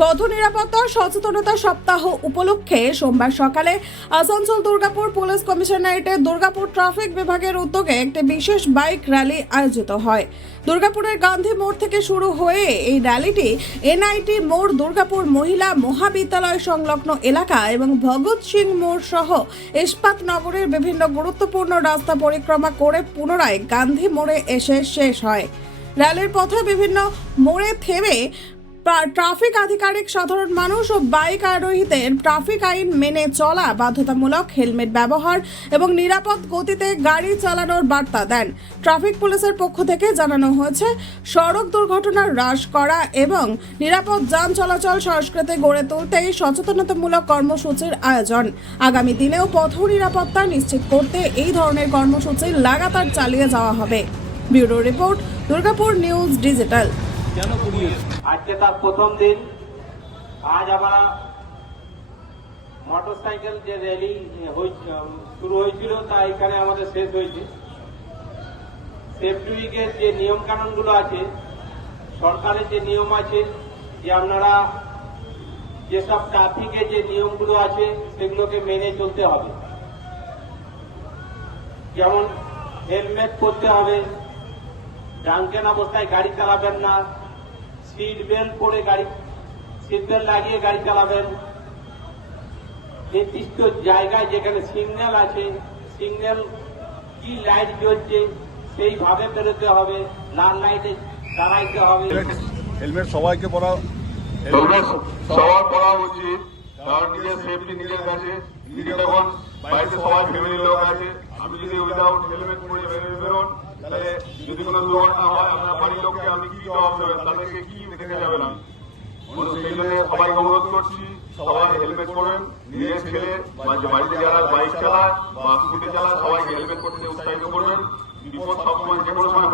পথ নিরাপত্তা সচেতনতা সপ্তাহ উপলক্ষে সোমবার সকালে আসানসোল দুর্গাপুর পুলিশ কমিশনারেটে দুর্গাপুর ট্রাফিক বিভাগের উদ্যোগে একটি বিশেষ বাইক র্যালি আয়োজিত হয়। দুর্গাপুরের গান্ধী মোড় থেকে শুরু হয়ে এই র্যালিটি এনআইটি মোড়, দুর্গাপুর মহিলা মহাবিদ্যালয় সংলগ্ন এলাকা এবং ভগৎ সিং মোড় সহ ইস্পাত নগরের বিভিন্ন গুরুত্বপূর্ণ রাস্তা পরিক্রমা করে পুনরায় গান্ধী মোড়ে এসে শেষ হয়। র্যালির পথে বিভিন্ন মোড়ে থেমে ট্রাফিক আধিকারিক, সাধারণ মানুষ ও বাইক আরোহীদের ট্রাফিক আইন মেনে চলা বাধ্যতামূলক, হেলমেট ব্যবহার এবং নিরাপদ গতিতে গাড়ি চালানোর বার্তা দেন। ট্রাফিক পুলিশের পক্ষ থেকে জানানো হয়েছে, সড়ক দুর্ঘটনা হ্রাস করা এবং নিরাপদ যান চলাচল সংস্কৃতি গড়ে তুলতেই সচেতনতামূলক কর্মসূচির আয়োজন। আগামী দিনেও পথ নিরাপত্তা নিশ্চিত করতে এই ধরনের কর্মসূচি লাগাতার চালিয়ে যাওয়া হবে। Bureau report, Durgapur news digital. আজকে তার প্রথম দিন। আজ আমরা মোটরসাইকেল যে র্যালি শুরু হয়েছিল তা এখানে আমাদের শেষ হয়েছে। সেফটি উইকের যে নিয়ম কানুন গুলো আছে, সরকারের যে নিয়ম আছে, যে আপনারা যেসব ট্রাফিকের যে নিয়মগুলো আছে সেগুলোকে মেনে চলতে হবে। যেমন হেলমেট পরতে হবে, ড্রাঙ্কেন অবস্থায় গাড়ি চালাবেন না, সিট বেল্ট পরে সিট বেল্ট লাগিয়ে গাড়ি চালাবেন। নির্দিষ্ট জায়গায় যেখানে সিগন্যাল আছে, সিগন্যাল কি লাইট জ্বলছে সেইভাবে বেরোতে হবে, লাল লাইটে দাঁড়াইতে হবে। হেলমেট সবাইকে পরা, হেলমেট সবার পরা উচিত, কারণ নিজের সেফটি নিজের কাছে। নিজে যখন বাড়িতে সবাই ফ্যামিলি লোক আছে, আপনি যদি উইদাউট হেলমেট পরে বেরোন, তাহলে যদি কোনো দুর্ঘটনা হয় আপনার বাড়ির লোককে আপনি কি জবাব দেবেন, তাদেরকে কি দেখে যাবেন? আমি সেই জন্য সবাইকে অনুরোধ করছি, সবাই হেলমেট পরেন। নিজের ছেলে বাড়িতে যারা বাইক চালায় বা স্কুটি চালায় সবাইকে হেলমেট করতে উৎসাহিত করবেন। বিপদ সবসময় যে কোনো সময়